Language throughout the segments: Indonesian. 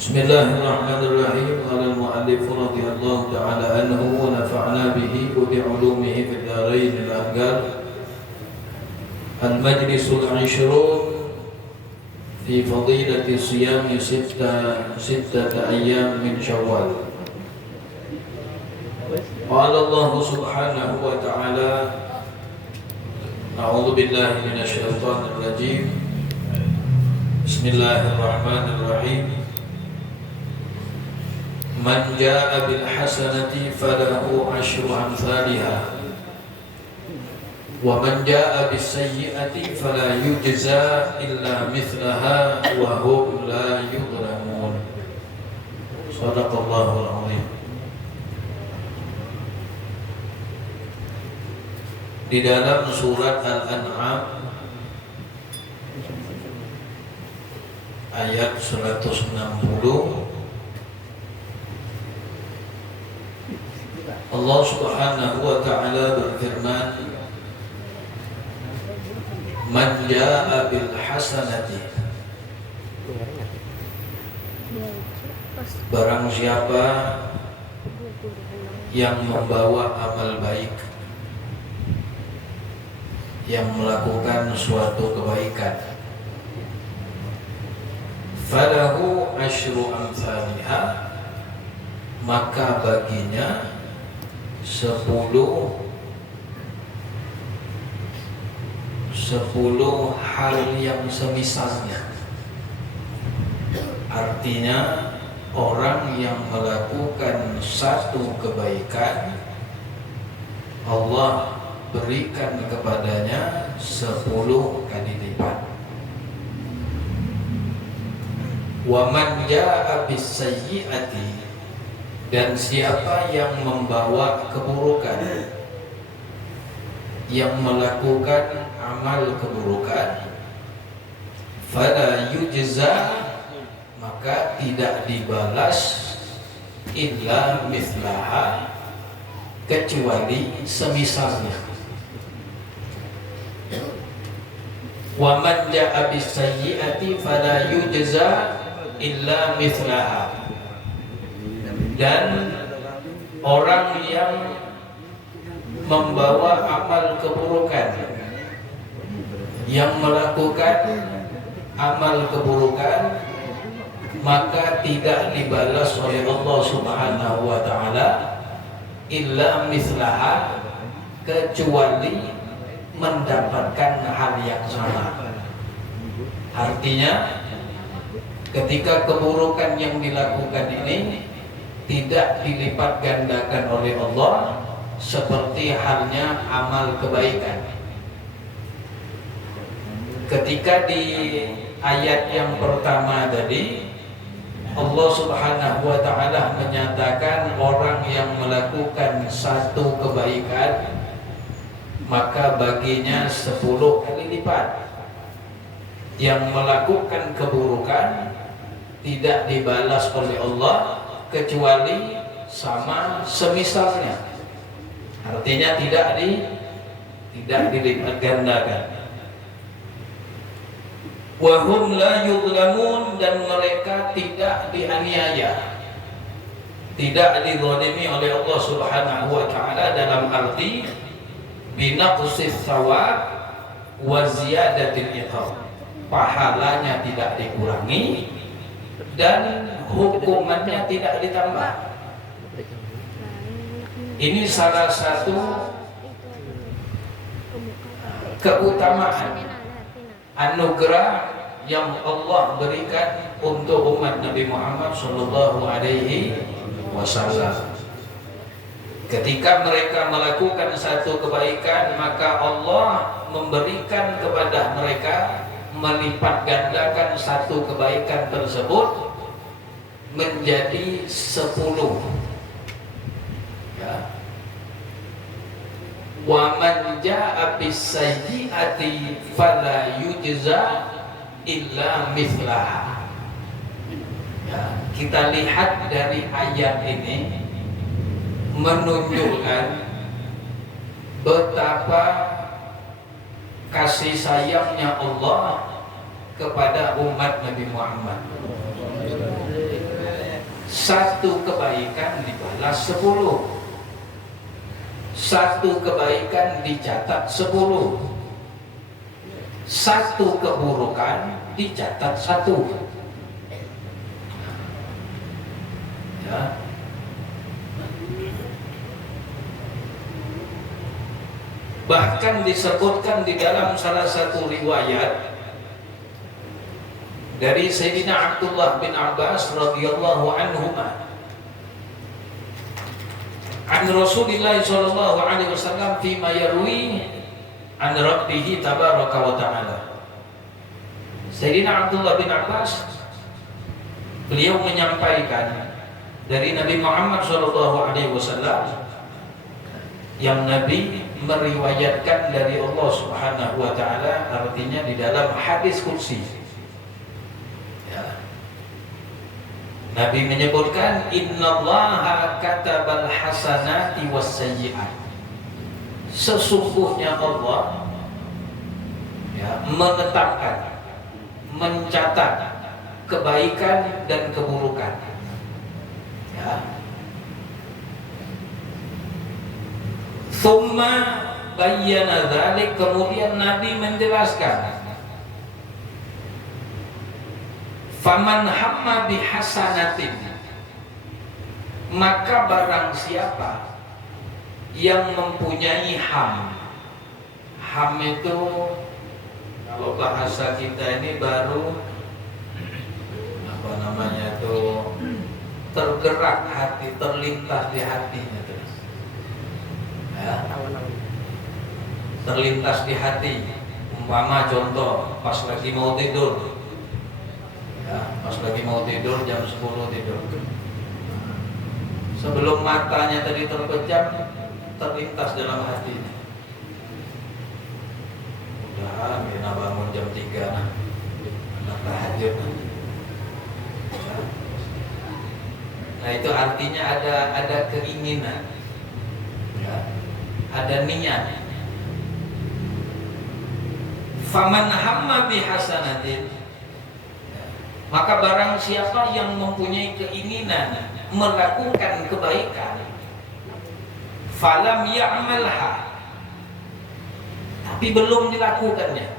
Bismillahirrahmanirrahim. Qala al-mu'allif radhiyallahu ta'ala anhu wa nafa'na bihi wa bi'ulumihi fid dharain al-ahgar. Al-majlisul 'ishrun fi fadilati siyam sittata ayyam min Syawal. Qala Allah subhanahu wa ta'ala, a'udzu billahi minasy syaithanir rajim. Bismillahirrahmanirrahim. Man jaa'a bil hasanati falahu asyru amsalha wa man jaa'a bis sayyi'ati fala yujza illa mithlaha wa hum la yudhlamun. Shadaqallahul azim. Di dalam surat Al-An'am ayat 160 Allah subhanahu wa ta'ala berfirman, Man jaa'a bil hasanati, barang siapa yang membawa amal baik, yang melakukan suatu kebaikan, falahu asyru amsalha, maka baginya 10 hal yang semisalnya. Artinya orang yang melakukan satu kebaikan, Allah berikan kepadanya 10 kali lipat. Wa man jaa'a bis sayyi'ati, dan siapa yang membawa keburukan, yang melakukan amal keburukan, fala yujza, maka tidak dibalas, illa mithlaha, kecuali semisalnya. Wa man jaa'a bis sayyi'ati fala yujza illa mithlaha, dan orang yang membawa amal keburukan, yang melakukan amal keburukan, maka tidak dibalas oleh Allah subhanahu wa ta'ala illa mislaha, kecuali mendapatkan hal yang sama. Artinya ketika keburukan yang dilakukan ini tidak dilipat gandakan oleh Allah seperti halnya amal kebaikan. Ketika di ayat yang pertama tadi Allah subhanahu wa ta'ala menyatakan orang yang melakukan satu kebaikan maka baginya 10 kali lipat. Yang melakukan keburukan tidak dibalas oleh Allah kecuali sama semisalnya. Artinya tidak dilipat gandakan. Wa hum la yudhlamun, dan mereka tidak dianiaya, tidak dizalimi oleh Allah subhanahu wa ta'ala, dalam arti binaqsis thawab wa ziyadatil iqab, pahalanya tidak dikurangi dan hukumannya tidak ditambah. Ini salah satu keutamaan anugerah yang Allah berikan untuk umat Nabi Muhammad sallallahu alaihi wasallam. Ketika mereka melakukan satu kebaikan, maka Allah memberikan kepada mereka, melipat gandakan satu kebaikan tersebut menjadi 10. Ya. Wa man jaa'a bis sayyi'ati fala yujza illa mithlaha. Ya, kita lihat dari ayat ini menunjukkan betapa kasih sayangnya Allah kepada umat Nabi Muhammad. Satu kebaikan dibalas 10, satu kebaikan dicatat 10, satu keburukan dicatat 1. Ya. Bahkan disebutkan di dalam salah satu riwayat dari Sayyidina Abdullah bin Abbas radhiyallahu anhuma an Rasulillah sallallahu alaihi wasallam fima yarwi an rabbih tabaraka wa ta'ala. Sayyidina Abdullah bin Abbas beliau menyampaikan dari Nabi Muhammad sallallahu alaihi wasallam yang Nabi meriwayatkan dari Allah Subhanahu wa taala, artinya di dalam hadis qudsi. Ya. Nabi menyebutkan innallaha katabal hasanati wassayyi'at. Sesungguhnya Allah menetapkan, mencatat kebaikan dan keburukan. Ya. Tsumma bayyana dzalik, kemudian Nabi menjelaskan, faman hamma bihasanatin, maka barang siapa yang mempunyai ham itu kalau bahasa kita ini baru apa namanya tuh, tergerak hati, terlintas di hatinya terus. Ya. Terlintas di hati, umpama contoh pas lagi mau tidur, ya, pas lagi mau tidur jam 10 tidur, sebelum matanya tadi terpejam, terlintas dalam hati, udah kita bangun jam 3 nah, tahajud nah. Nah itu artinya ada keinginan, ya, ada niat. Faman hamma bihasanatin, maka barang siapa yang mempunyai keinginan melakukan kebaikan, falam ya'malha, tapi belum dilakukannya,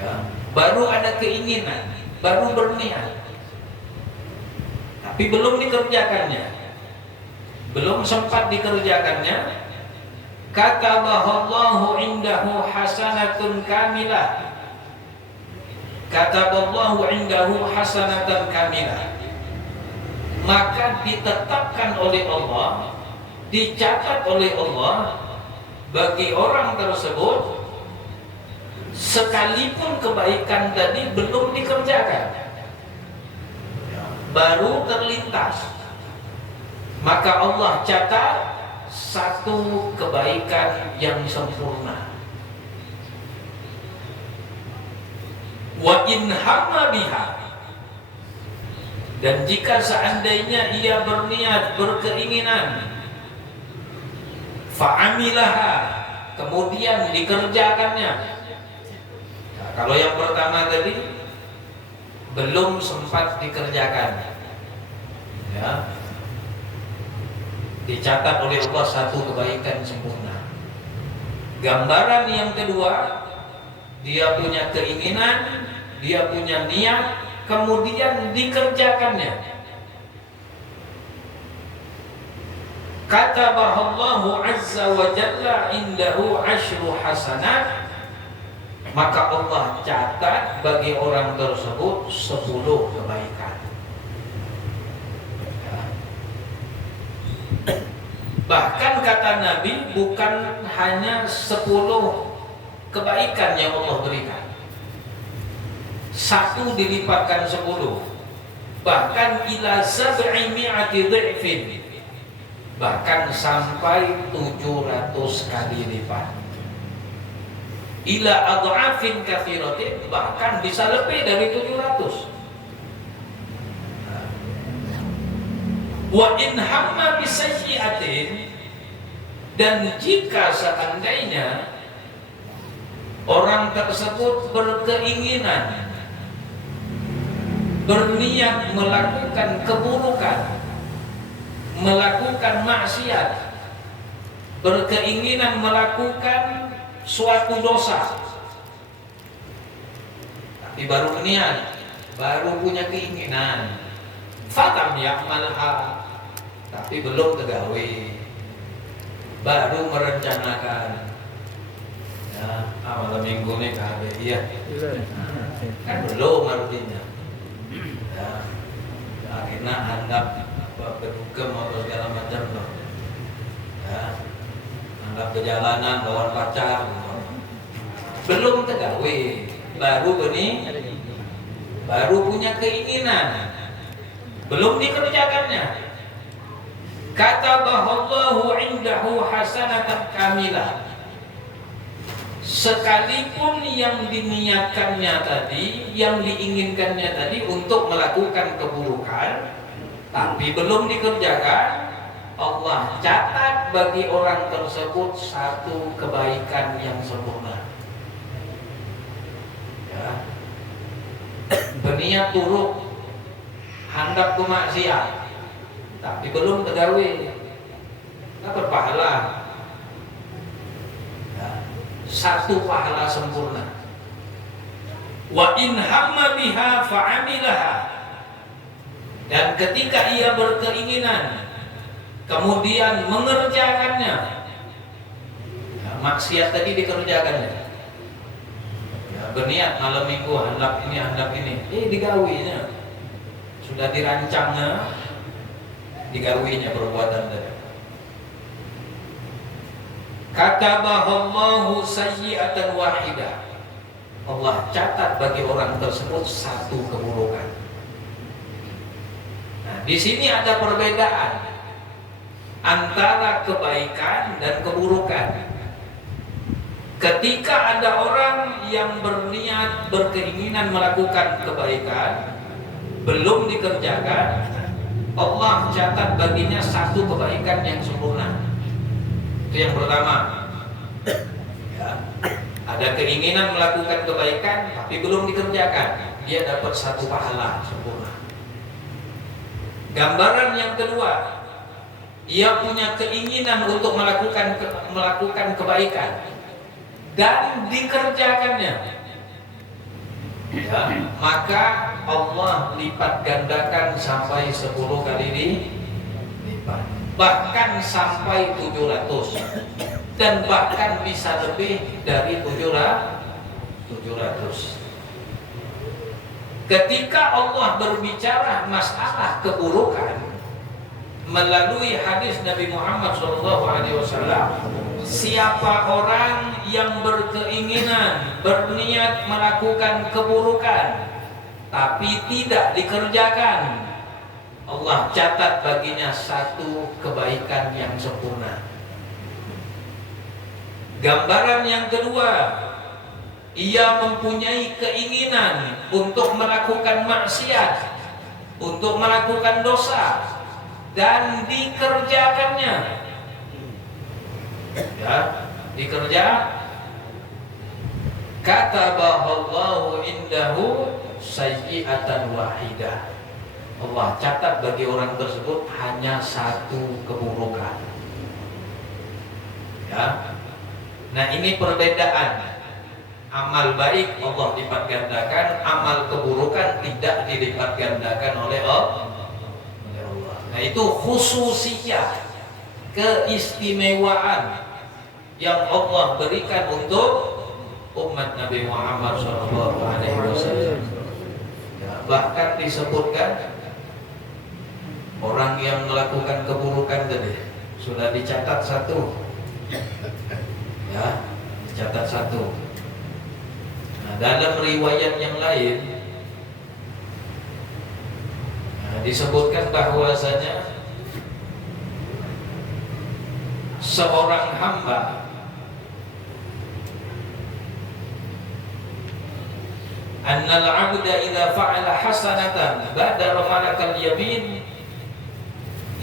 ya, baru ada keinginan, baru berniat, tapi belum dikerjakannya, belum sempat dikerjakannya, katabahallahu indahu hasanatun kamilah, kataballahu indahu hasanatan kamilah, maka ditetapkan oleh Allah, dicatat oleh Allah bagi orang tersebut sekalipun kebaikan tadi belum dikerjakan, baru terlintas, maka Allah catat satu kebaikan yang sempurna. Wa in hamma biha, dan jika seandainya ia berniat, berkeinginan, fa'amilaha, kemudian dikerjakannya. Nah, kalau yang pertama tadi belum sempat dikerjakan, ya, dicatat oleh Allah satu kebaikan sempurna. Gambaran yang kedua, dia punya keinginan, dia punya niat, kemudian dikerjakannya. Katabahallahu azza wa jalla indahu asyru hasanat, maka Allah catat bagi orang tersebut 10 kebaikan. Bahkan kata Nabi, bukan hanya 10 kebaikan yang Allah berikan, 1 dilipatkan 10, bahkan ila 700 dhifin, bahkan sampai 700 kali lipat, ila adhafin katsiratin, bahkan bisa lebih dari 700. Wa in hamma bisayyi'atin, dan jika seandainya orang tersebut berkeinginan berniat melakukan keburukan, melakukan maksiat, berkeinginan melakukan suatu dosa, tapi baru berniat, baru punya keinginan, fatam ya'malha, tapi belum tegawe, baru merencanakan. Ya, malam minggu nih KB, iya, kan belum artinya. Ya, akhirnya anggap berdugem atau segala macam loh. Ya, anggap perjalanan bawa pacar, belum tegawe, baru baru punya keinginan, belum dikerjakannya. Kata bahwa indahu hasanatan kamilah, sekalipun yang diniatkannya tadi, yang diinginkannya tadi untuk melakukan keburukan, tapi belum dikerjakan, Allah catat bagi orang tersebut satu kebaikan yang sempurna. Ya. Berniat buruk, hendak bermaksiat, tapi belum tegawe, dapat pahala. Ya. Satu pahala sempurna. Wa in hamma biha fa'amilaha, dan ketika ia berkeinginan kemudian mengerjakannya, ya, maksiat tadi dikerjakannya, ya, berniat malam minggu hendak ini, digawinya, sudah dirancangnya, digawinya perbuatan tadi. Katabahallahu sayyi'atan wahidah, Allah catat bagi orang tersebut satu keburukan. Nah, di sini ada perbedaan antara kebaikan dan keburukan. Ketika ada orang yang berniat, berkeinginan melakukan kebaikan, belum dikerjakan, Allah catat baginya satu kebaikan yang sempurna. Itu yang pertama. Ya. Ada keinginan melakukan kebaikan tapi belum dikerjakan, dia dapat satu pahala sempurna. Gambaran yang kedua, ia punya keinginan untuk melakukan kebaikan dan dikerjakannya, ya, maka Allah lipat gandakan sampai 10 kali lipat, bahkan sampai 700, dan bahkan bisa lebih dari 700. Ketika Allah berbicara masalah keburukan melalui hadis Nabi Muhammad SAW, siapa orang yang berkeinginan, berniat melakukan keburukan tapi tidak dikerjakan, Allah catat baginya satu kebaikan yang sempurna. Gambaran yang kedua, ia mempunyai keinginan untuk melakukan maksiat, untuk melakukan dosa, dan dikerjakannya. Ya, dikerja. Katabahallahu indahu sayyi'atan wahidah. Allah catat bagi orang tersebut hanya satu keburukan. Ya. Nah, ini perbedaan. Amal baik Allah lipat gandakan, amal keburukan tidak dilipat gandakan oleh Allah. Nah, itu khususiyah, keistimewaan yang Allah berikan untuk umat Nabi Muhammad SAW. Ya, bahkan disebutkan orang yang melakukan keburukan tadi sudah dicatat satu. Ya, dicatat satu. Nah, dalam riwayat yang lain, nah, disebutkan bahwasanya seorang hamba annal 'abda idza fa'ala hasanatan badara malakal yamin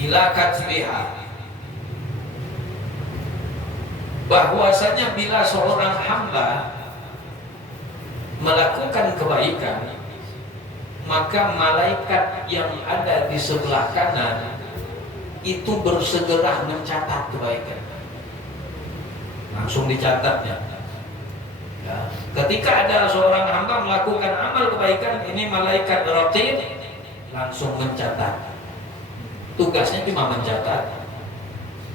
ila katbiha, bahwasanya bila seorang hamba melakukan kebaikan, maka malaikat yang ada di sebelah kanan itu bersegera mencatat kebaikan. Langsung dicatatnya. Ya. Ketika ada seorang hamba melakukan amal kebaikan, ini malaikat raqib langsung mencatat. Tugasnya cuma mencatat.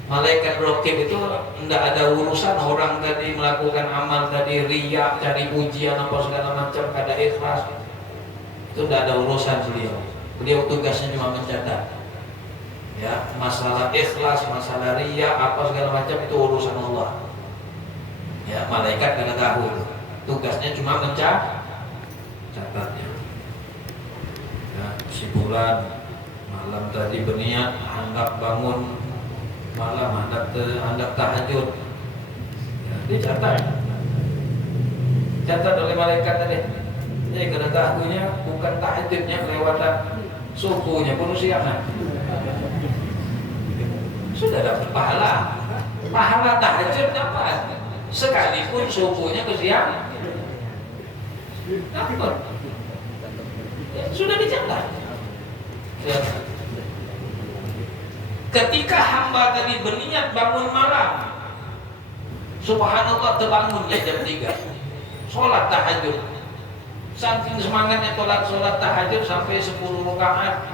Malaikat raqib itu tidak ada urusan orang tadi melakukan amal tadi riya, cari pujian apa segala macam, kada ikhlas. Itu tidak ada urusan beliau. Beliau tugasnya cuma mencatat. Ya, masalah ikhlas, masalah riya, apa segala macam itu urusan Allah. Ya, malaikat kada tahu itu. Tugasnya cuma mencatatnya. Ya, si fulan malam tadi berniat hendak bangun malam, hendak tahajud. Ya, dicatat. Catat oleh malaikat tadi. Jadi kada tahunya bukan tahajudnya kelewatan subuhnya pun siangan. Sudah dapat pahala. Pahala tahajud dapat. Sekalipun subuhnya kesiangan. Dapat. Ya, sudah dicatat. Ya. Ketika hamba tadi berniat bangun malam, subhanallah terbangun jam 3, sholat tahajud. Saking semangatnya sholat tahajud sampai 10 rakaat.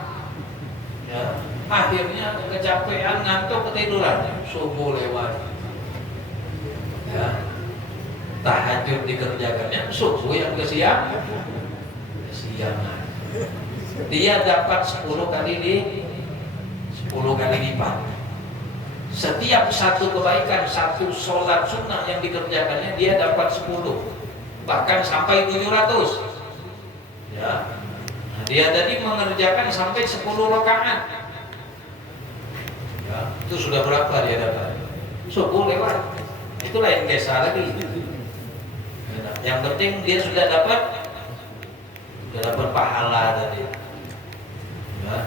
Ya. Akhirnya kecapean, ngantuk, ketiduran, subuh lewat. Ya. Tahajud dikerjakannya, subuh yang kesiangan. Dia dapat 10 kali lipat. Setiap satu kebaikan, satu sholat sunnah yang dikerjakannya, dia dapat 10, bahkan sampai 700. Ya. Nah, dia tadi mengerjakan sampai 10 rakaat. Ya, itu sudah berapa dia dapat? Subuh lewat. Itu lain kisah lagi. Yang penting dia sudah dapat pahala tadi. Ya.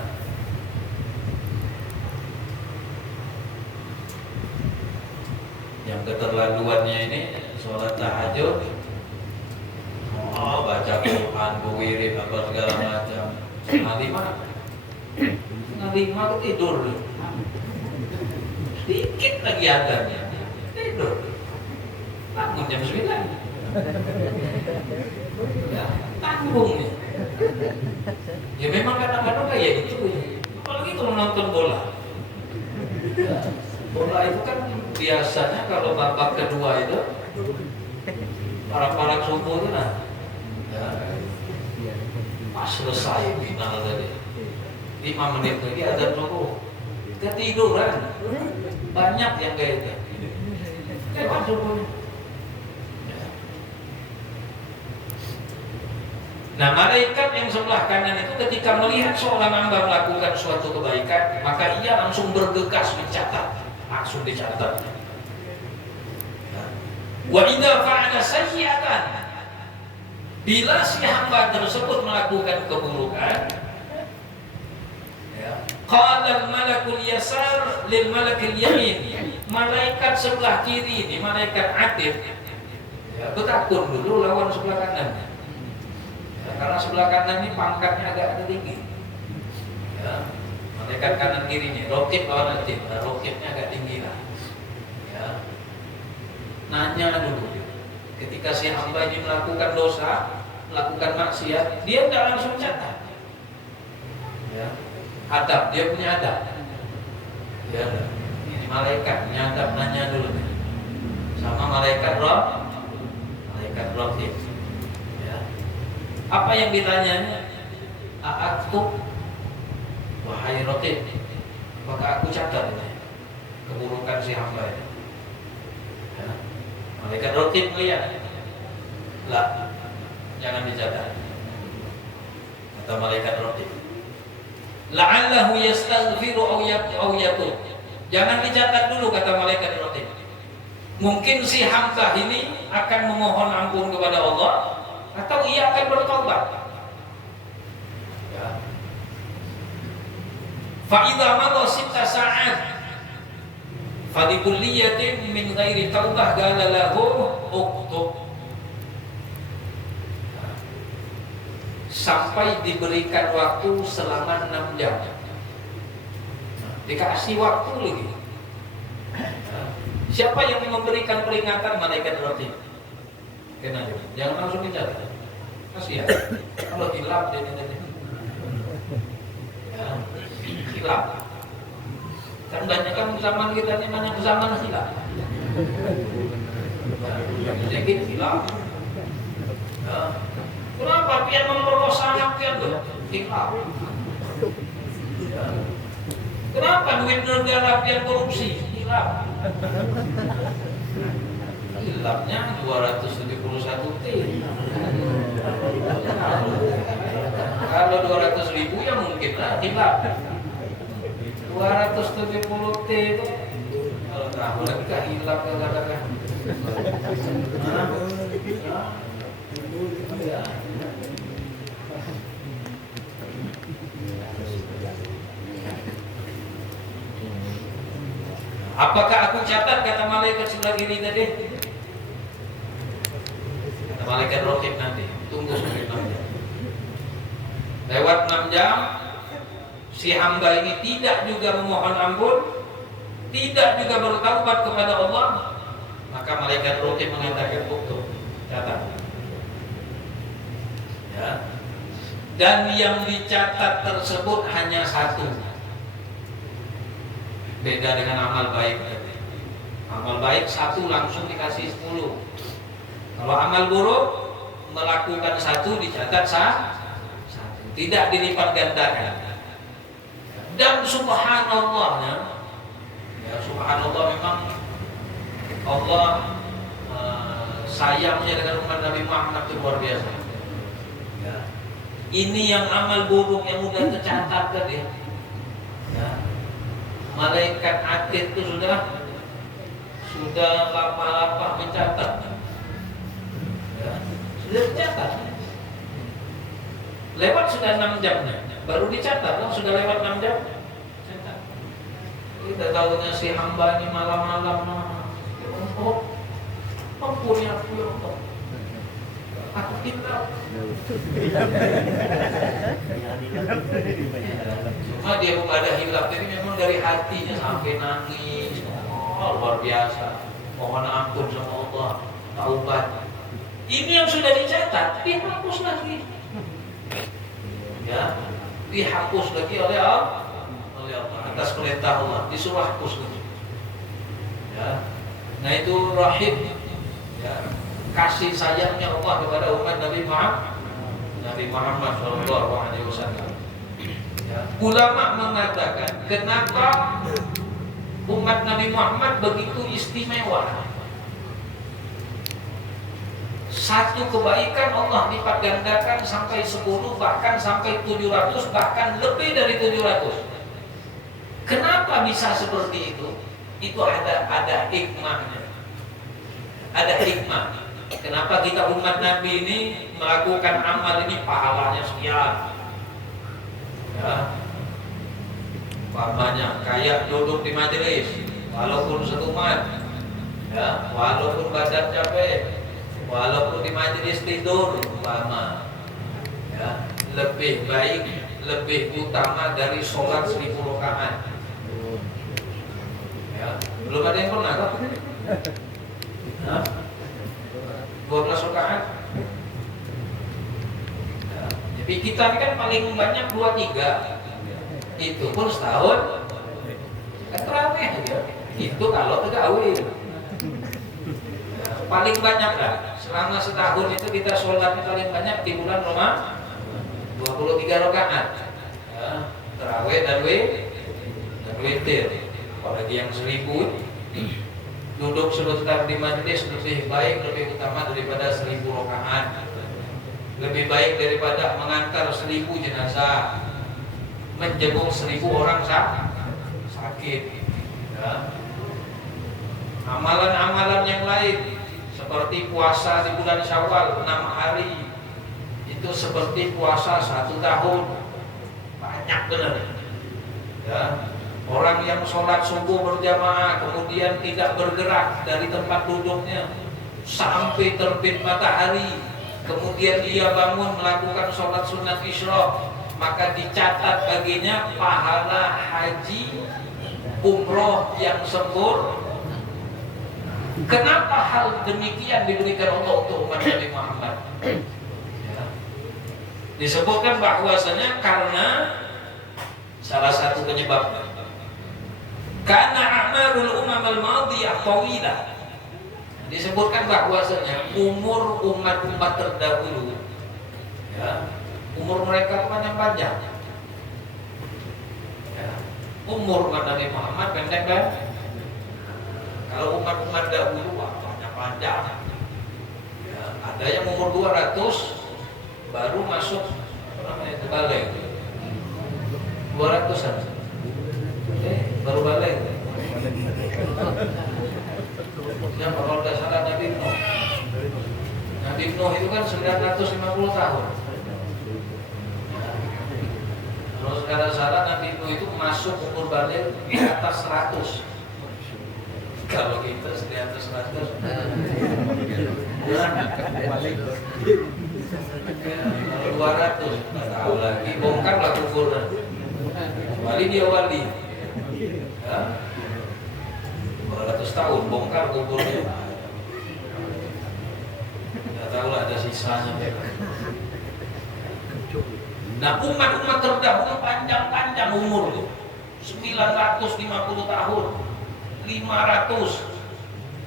Yang keterlaluannya ini sholat tahajud, baca Quran, wirid apa segala macam. Setengah 5 tidur. Sedikit lagi adanya tidur. Bangun jam 9. Ya, tanggung nih. Ya memang kadang-kadang kayak gitu ya. Apalagi kalau nonton bola. Ya, bola itu kan biasanya kalau babak kedua itu para subuh itu nah. Ya, pas selesai final tadi 5 menit lagi ada subuh. Ketiduran. Banyak yang kayak itu. Lewat subuhnya. Nah, malaikat yang sebelah kanan itu ketika melihat seorang hamba melakukan suatu kebaikan, maka ia langsung bergegas mencatat, langsung dicatat. Wa idza fa'ala sayyi'atan, bila si hamba tersebut melakukan keburukan, ya, qala al-malakul yasar lil malakil yamin, malaikat sebelah kiri ini, malaikat atid, ya, bertakun dulu lawan sebelah kanan. Karena sebelah kanan ini pangkatnya agak tinggi. Ya, malaikat kanan kirinya, raqib lawan atid, raqibnya agak tinggi lah. Ya. Nanya dulu. Ketika si hamba ini melakukan dosa, melakukan maksiat, dia tidak langsung catat. Ya. Adab, dia punya adab. Ya, ini malaikat nyadap, nanya dulu. Sama malaikat raqib. Apa yang ditanyanya? A'aktub, wahai raqib, apakah aku catat ini keburukan si hamba ini? Ya. Malaikat raqib melihat, lah, jangan dicatat. Kata malaikat raqib, la'allahu yastaghfiru aw yatub. Jangan dicatat dulu, kata malaikat raqib. Mungkin si hamba ini akan memohon ampun kepada Allah, atau ia akan bertobat. Ya. Fa idza madha 6 sa'at fa li kulliyatin min ghairi taubah qala lahu uktub. sampai diberikan waktu selama 6 jam. Dikasih waktu lagi. Siapa yang memberikan peringatan? Malaikat roti. Kenapa? Jangan langsung bicara. Kasihan. Kalau hilap jadi hilap. Kan banyak kan zaman kita ini banyak zaman hilap. Sedikit hilap. Kenapa pian memperkosa anak pian tuh? Hilap. Kenapa duit negara pian korupsi? Hilap. Hilapnya 271 T. Kalau 200.000 ya mungkin lah hilap. 270 T itu kalau tahu lagi kah hilap katakan. Apakah aku catat kata malaikat sebelah kiri tadi? Kata malaikat rokib nanti, tunggu sampai 6 jam. Lewat 6 jam, si hamba ini tidak juga memohon ampun, tidak juga bertaubat kepada Allah, maka malaikat rokib mengatakan untuk catat. Ya. Dan yang dicatat tersebut hanya satu. Beda dengan amal baik. Amal baik satu langsung dikasih 10. Kalau amal buruk melakukan satu dicatat satu, tidak dilipat gandakan. Dan subhanallahnya, ya subhanallah memang Allah sayangnya dengan umat Nabi Muhammad itu luar biasa. Ya. Ini yang amal buruk yang udah tercatat tadi. Ya. Malaikat atid itu sudah lama-lama mencatat. Ya, sudah dicatat. Lewat sudah 6 jamnya. Baru dicatat, sudah lewat 6 jam. Catat. Kita tahunya si hamba ini malam-malam ampun ya Allah. Aku hilap. Cuma dia ada hilap, jadi memang dari hatinya sampai nangis. Luar biasa. Mohon ampun sama Allah, taubat. Ini yang sudah dicatat, dihapus lagi. Ya, dihapus lagi oleh Allah. Atas perintah Allah, disuruh hapus lagi. Ya. Nah itu rahim. Ya. Kasih sayangnya Allah kepada umat Nabi Muhammad SAW. Ya. Ulama mengatakan kenapa umat Nabi Muhammad begitu istimewa. Satu kebaikan Allah lipat gandakan sampai 10, bahkan sampai 700, bahkan lebih dari 700. Kenapa bisa seperti itu? Itu ada hikmahnya. Ada hikmah. Kenapa kita umat Nabi ini melakukan amal ini pahalanya sekian? Ya. Umpamanya kayak duduk di majelis, walaupun setuman, ya, walaupun badan capek, walaupun di majelis tidur, umpama, ya, lebih baik, lebih utama dari sholat 1000 rakaat. Ya, belum ada yang pernah kan? 12 rakaat. Ya, jadi kita ini kan paling banyak 2-3. Itu pun setahun. Kan terawih aja. Itu kalau terawih. Ya, paling banyak lah. Selama setahun itu kita sholat paling banyak di bulan Ramadan 23 rakaat. Ya, terawih dan witir. Apalagi yang 1000 duduk sebentar di majelis lebih baik, lebih utama daripada 1000 rakaat. Lebih baik daripada mengantar 1000 jenazah, menjenguk 1000 orang sakit. Ya. Amalan-amalan yang lain seperti puasa di bulan Syawal 6 hari itu seperti puasa 1 tahun. Banyak benar. Ya. Orang yang sholat subuh berjamaah kemudian tidak bergerak dari tempat duduknya sampai terbit matahari, kemudian dia bangun melakukan sholat sunat isyraq, maka dicatat baginya pahala haji umroh yang sempurna. Kenapa hal demikian diberikan Allah untuk umat Nabi Muhammad? Ya. Disebutkan bahwasanya karena salah satu penyebabnya, karena amalul umam al-madiyah tawilah. Disebutkan bahwasanya umur umat-umat terdahulu, ya, umur mereka panjang-panjang. Ya. Umur umat Nabi Muhammad pendek kan? Kalau umat-umat dahulu panjang-panjang. Ya, ada yang umur 200 baru masuk apa namanya itu balik. 200-an. Baru balik. Ya, kalau tidak salah Nabi Nuh. Nabi Nuh itu kan 950 tahun. Kalau sekarang salah Nabi Nuh itu masuk umur balik di atas 100. Kalau kita di atas 100, kalau 200, nggak tahu lagi. Bongkarlah kuburan. Wali dia wali. Ya. 200 tahun bongkar kuburnya. Nggak tahu lah ada sisanya. Nah, umat-umat terdahulu panjang-panjang umur tuh. 950 tahun. 500.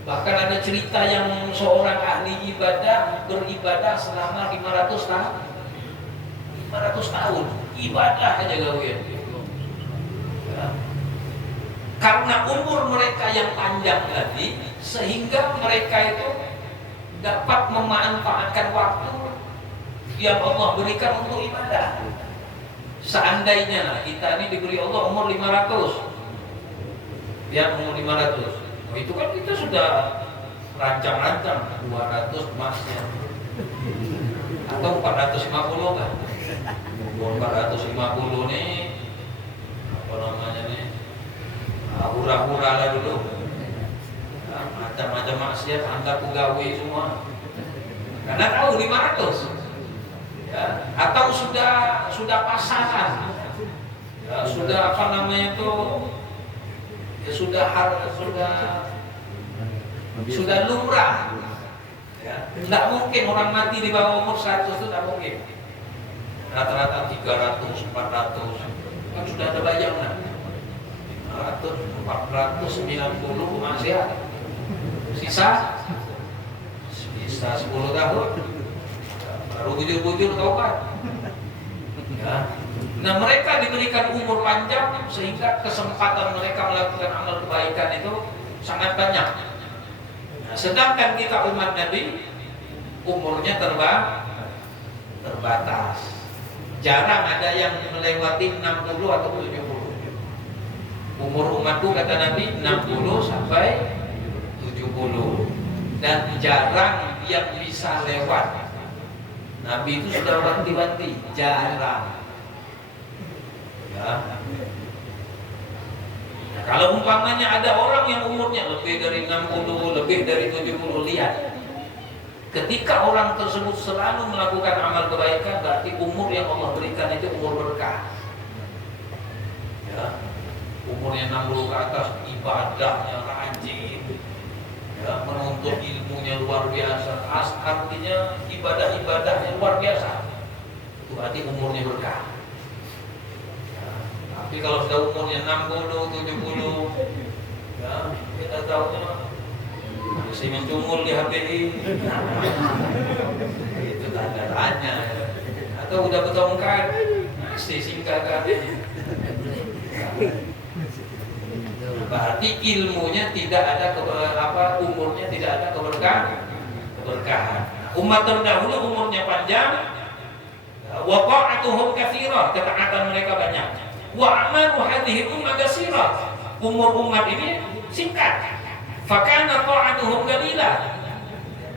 Bahkan ada cerita yang seorang ahli ibadah beribadah selama 500 tahun. 500 tahun ibadah aja gawean. Ya. Karena umur mereka yang panjang tadi, sehingga mereka itu dapat memanfaatkan waktu yang Allah berikan untuk ibadah. Seandainya kita ini diberi Allah umur 500, ya umur 500, itu kan kita sudah rancang-rancang 200 emasnya, atau 450 kan? Umur 450 nih, apa namanya nih, hura-hura lah dulu, nah, macam-macam maksiat antar pegawai semua, karena tahu 500, ya, atau sudah pasangan, ya, sudah apa namanya itu. Ya, sudah lumrah. Ya, tidak mungkin orang mati di bawah umur 100 itu tidak mungkin. Rata-rata 300, 400 kan sudah ada bayangan. 500, 490 masih ada. Sisa 10 tahun. Baru bujur-bujur taubat. Ya. Nah, mereka diberikan umur panjang sehingga kesempatan mereka melakukan amal kebaikan itu sangat banyak. Nah, sedangkan kita umat Nabi umurnya terbatas. Jarang ada yang melewati 60 atau 70. Umur umatku kata Nabi 60 sampai 70. Dan jarang yang bisa lewat. Nabi itu sudah wanti-wanti, jarang. Ya. Kalau umpamanya ada orang yang umurnya lebih dari 60, lebih dari 70, lihat. Ketika orang tersebut selalu melakukan amal kebaikan, berarti umur yang Allah berikan itu umur berkah. Ya. Umurnya 60 ke atas, ibadahnya rajin, ya, menuntut ilmunya luar biasa, artinya ibadah-ibadahnya luar biasa. Itu berarti umurnya berkah. Tapi kalau sudah umurnya 60, 70, ya, kita tahunya masih mencungul di HPI, itu tanda-tanya. Atau udah betongkan, masih singkatkan. Berarti ilmunya tidak ada umurnya tidak ada keberkahan. Umat terdahulu umurnya panjang, wa ta'atuhum katsirah, ketaatan mereka banyak. Wa amalu hadhihi ummah qasirah, umur umat ini singkat. Fakana ta'atuhum qalila,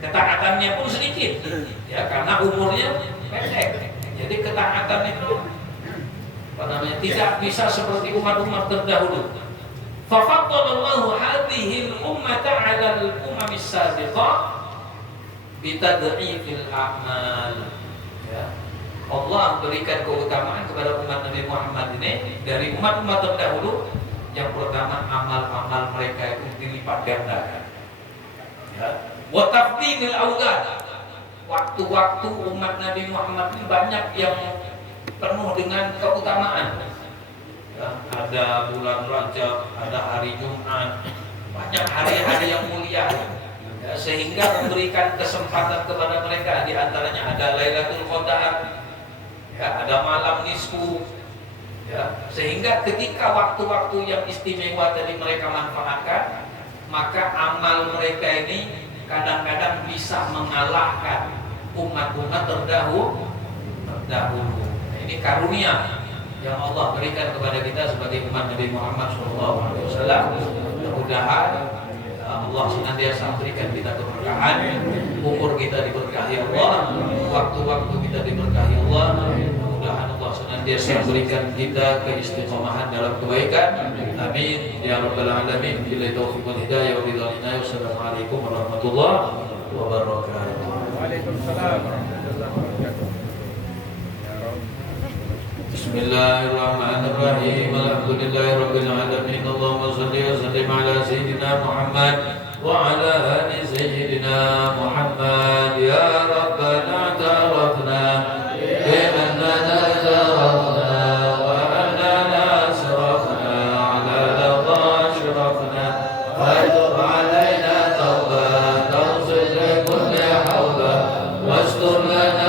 ketaatannya pun sedikit, ya, karena umurnya pendek. Jadi ketaatan itu apa namanya, tidak bisa seperti umat-umat terdahulu. Fa faddalallahu hadhihi al-ummata 'ala al-umam as-sabiqah bitad'ifil a'mal. Ya. Allah berikan keutamaan kepada umat Nabi Muhammad ini dari umat-umat terdahulu. Yang pertama, amal-amal mereka itu dilipat gandakan. Ya. Wa tafdilil aulad. Waktu-waktu umat Nabi Muhammad ini banyak yang penuh dengan keutamaan. Ya, ada bulan Rajab, ada hari Jumat, banyak hari-hari yang mulia. Ya, sehingga memberikan kesempatan kepada mereka, di antaranya ada Lailatul Qadar, ya, ada malam nisfu, ya, sehingga ketika waktu-waktu yang istimewa tadi mereka manfaatkan, maka amal mereka ini kadang-kadang bisa mengalahkan umat-umat terdahulu. Nah, ini karunia yang Allah berikan kepada kita sebagai umat Nabi Muhammad SAW. Mudah-mudahan Allah senantiasa berikan kita keberkahan, umur kita diberkahi Allah, waktu-waktu kita diberkahi Allah. Mudah-mudahan Allah senantiasa berikan kita keistiqomahan dalam kebaikan. Amin ya rabbal alamin. Billahi taufiq wal hidayah wa billahi taufiq. Wassalamualaikum warahmatullahi wabarakatuh. Waalaikumsalam warahmatullahi wabarakatuh. Bismillahirrahmanirrahim. Alhamdulillahirabbil alamin. Allahumma shalli wa sallim ala sayyidina Muhammad wa ala ali sayyidina Muhammad. Ya rabbana ta'arafna bi annana ta'arafna wa annana asrafna ala laqad ashrafna fa'tub alaina tawbah tawsil kulli hawla wastur lana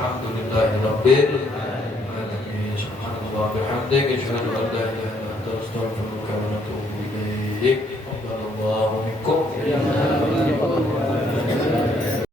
Alhamdulillahirabbil